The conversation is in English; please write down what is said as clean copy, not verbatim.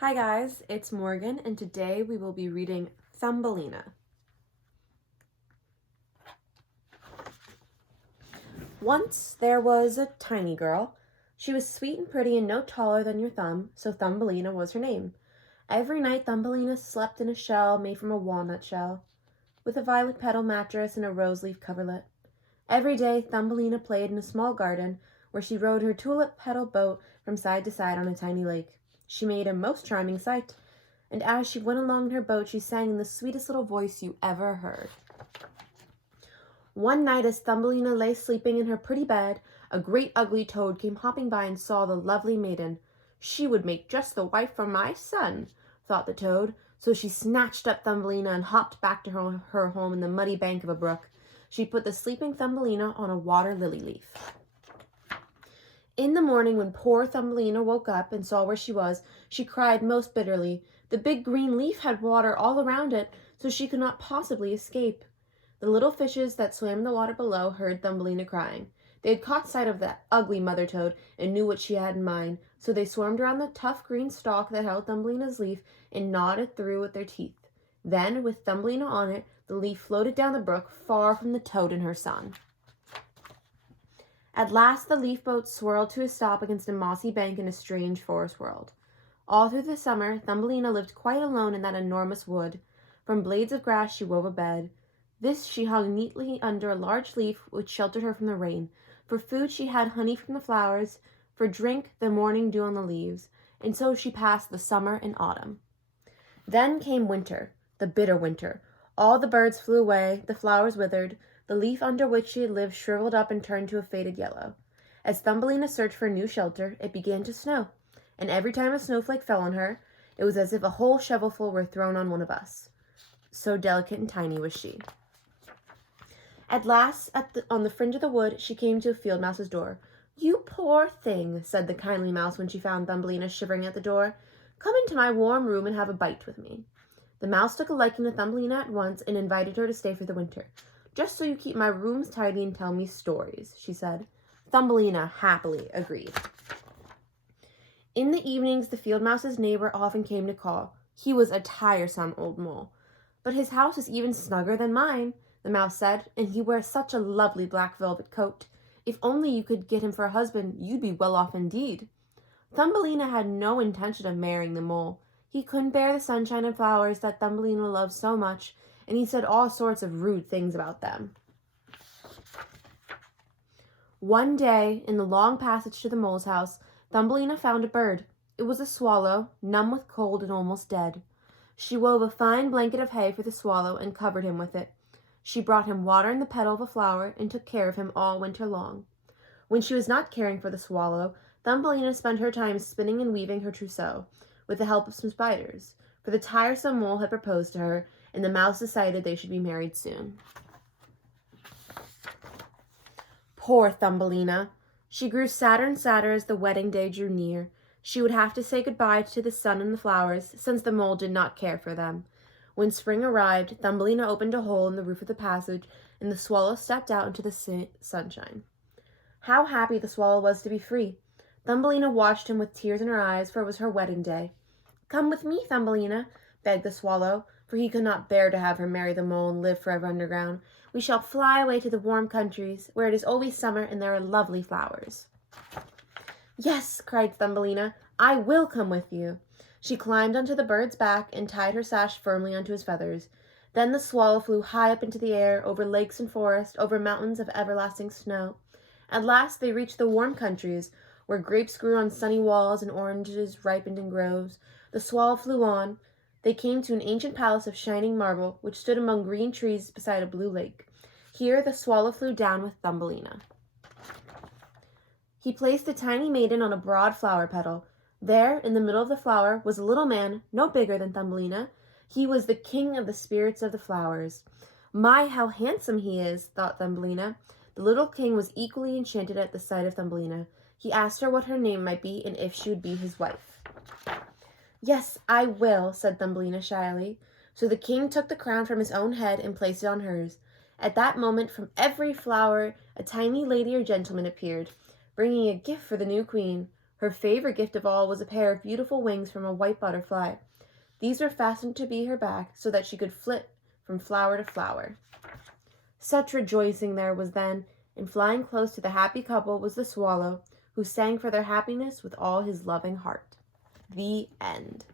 Hi guys, it's Morgan, and today we will be reading Thumbelina. Once there was a tiny girl. She was sweet and pretty and no taller than your thumb, so Thumbelina was her name. Every night Thumbelina slept in a shell made from a walnut shell, with a violet petal mattress and a rose leaf coverlet. Every day Thumbelina played in a small garden, where she rowed her tulip petal boat from side to side on a tiny lake. She made a most charming sight, and as she went along in her boat, she sang in the sweetest little voice you ever heard. One night, as Thumbelina lay sleeping in her pretty bed, a great ugly toad came hopping by and saw the lovely maiden. She would make just the wife for my son, thought the toad, so she snatched up Thumbelina and hopped back to her home in the muddy bank of a brook. She put the sleeping Thumbelina on a water lily leaf. In the morning, when poor Thumbelina woke up and saw where she was, she cried most bitterly. The big green leaf had water all around it, so she could not possibly escape. The little fishes that swam in the water below heard Thumbelina crying. They had caught sight of that ugly mother toad and knew what she had in mind, so they swarmed around the tough green stalk that held Thumbelina's leaf and gnawed it through with their teeth. Then, with Thumbelina on it, the leaf floated down the brook, far from the toad and her son. At last the leaf boat swirled to a stop against a mossy bank in a strange forest world. All through the summer, Thumbelina lived quite alone in that enormous wood. From blades of grass she wove a bed. This she hung neatly under a large leaf which sheltered her from the rain. For food she had honey from the flowers, for drink the morning dew on the leaves, and so she passed the summer and autumn. Then came winter, the bitter winter. All the birds flew away, the flowers withered, the leaf under which she had lived shriveled up and turned to a faded yellow. As Thumbelina searched for a new shelter, it began to snow, and every time a snowflake fell on her, it was as if a whole shovelful were thrown on one of us. So delicate and tiny was she. At last, on the fringe of the wood, she came to a field mouse's door. "You poor thing," said the kindly mouse when she found Thumbelina shivering at the door. "Come into my warm room and have a bite with me." The mouse took a liking to Thumbelina at once and invited her to stay for the winter. "Just so you keep my rooms tidy and tell me stories," she said. Thumbelina happily agreed. In the evenings, the field mouse's neighbor often came to call. He was a tiresome old mole. "But his house is even snugger than mine," the mouse said, "and he wears such a lovely black velvet coat. If only you could get him for a husband, you'd be well off indeed." Thumbelina had no intention of marrying the mole. He couldn't bear the sunshine and flowers that Thumbelina loved so much, and he said all sorts of rude things about them. One day, in the long passage to the mole's house, Thumbelina found a bird. It was a swallow, numb with cold and almost dead. She wove a fine blanket of hay for the swallow and covered him with it. She brought him water and the petal of a flower and took care of him all winter long. When she was not caring for the swallow, Thumbelina spent her time spinning and weaving her trousseau, with the help of some spiders, for the tiresome mole had proposed to her, and the mouse decided they should be married soon. Poor Thumbelina! She grew sadder and sadder as the wedding day drew near. She would have to say goodbye to the sun and the flowers, since the mole did not care for them. When spring arrived, Thumbelina opened a hole in the roof of the passage, and the swallow stepped out into the sunshine. How happy the swallow was to be free! Thumbelina watched him with tears in her eyes, for it was her wedding day. "Come with me, Thumbelina," begged the swallow, for he could not bear to have her marry the mole and live forever underground. "We shall fly away to the warm countries, where it is always summer and there are lovely flowers." "Yes," cried Thumbelina, "I will come with you." She climbed onto the bird's back and tied her sash firmly onto his feathers. Then the swallow flew high up into the air, over lakes and forests, over mountains of everlasting snow. At last they reached the warm countries, where grapes grew on sunny walls and oranges ripened in groves. The swallow flew on. They came to an ancient palace of shining marble, which stood among green trees beside a blue lake. Here the swallow flew down with Thumbelina. He placed the tiny maiden on a broad flower petal. There, in the middle of the flower, was a little man, no bigger than Thumbelina. He was the king of the spirits of the flowers. "My, how handsome he is," thought Thumbelina. The little king was equally enchanted at the sight of Thumbelina. He asked her what her name might be and if she would be his wife. "Yes, I will," said Thumbelina shyly. So the king took the crown from his own head and placed it on hers. At that moment, from every flower, a tiny lady or gentleman appeared, bringing a gift for the new queen. Her favorite gift of all was a pair of beautiful wings from a white butterfly. These were fastened to be her back so that she could flit from flower to flower. Such rejoicing there was then, and flying close to the happy couple was the swallow, who sang for their happiness with all his loving heart. The end.